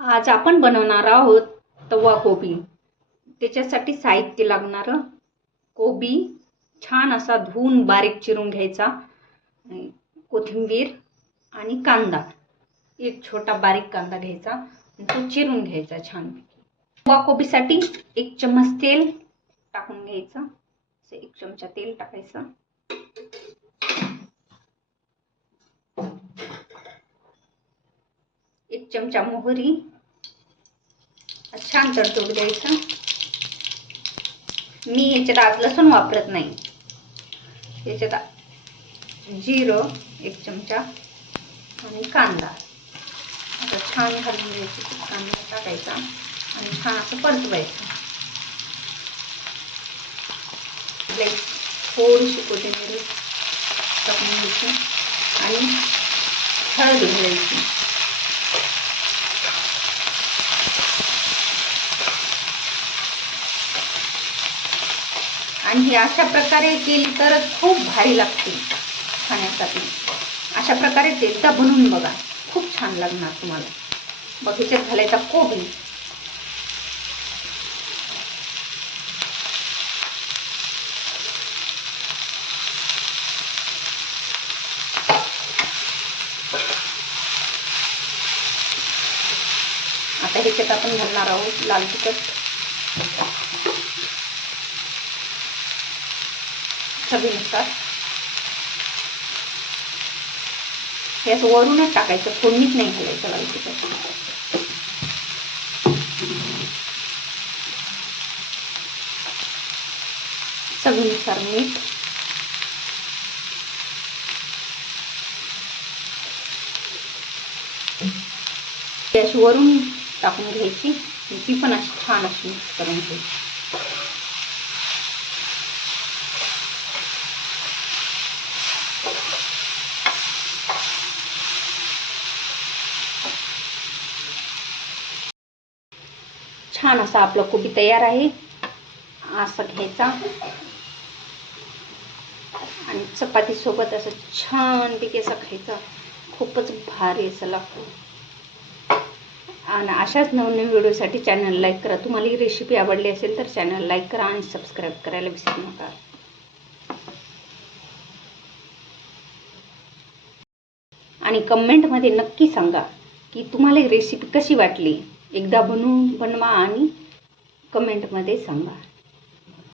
आज आपण बनवणार आहोत तवा कोबी। त्याच्यासाठी साहित्य लागणार कोबी छान असा धुवून बारीक चिरून घ्यायचा, कोथिंबीर आणि कांदा, एक छोटा बारीक कांदा घ्यायचा आणि तो चिरून घ्यायचा छान। तवा कोबीसाठी 1 चम्मच तेल टाकून घ्यायचं, 1 चमचा तेल टाकायचं, 1 चमचा मोहरी छान तडतडू द्यायचा। मी याच्यात आज लसूण वापरत नाही, याच्यात जिरं 1 चमचा आणि कांदा आता छान घालून घ्यायचा, कांदा टाकायचा आणि छान असं परतवायचं। थोडीशी कोथिंबीर टाकून घ्यायची आणि हळद घालायची। आणि ही अशा प्रकारे केली तर खूप भारी लागते खाण्यासाठी। अशा प्रकारे एकदा बनवून बघा, खूप छान लागणार तुम्हाला। बघ याच्यात घालायचा कोबी, आता ह्याच्यात आपण घालणार आहोत लाल तिखट, चवीनुसार। हे असं वरूनच टाकायचं, फोडणीत नाही घालायचं लाल तिखट। चवीनुसार मीठ, अशी वरून टाकून घ्यायची, ती पण अशी छान अशी मिक्स करून घ्यायची। छान असा आपला कोबी तयार आहे। असं घ्यायचा आणि चपाती सोबत असं छान पैकी असं खायचा, खूपच भारी असं लागतो। आणि अशाच नवनवीन व्हिडिओसाठी चॅनल लाईक करा। तुम्हाला ही रेसिपी आवडली असेल तर चॅनल लाईक करा आणि सबस्क्राईब करायला विसरू नका। आणि कमेंटमध्ये नक्की सांगा की तुम्हाला ही रेसिपी कशी वाटली। एकदा बनवा आणि कमेंटमध्ये सांगा।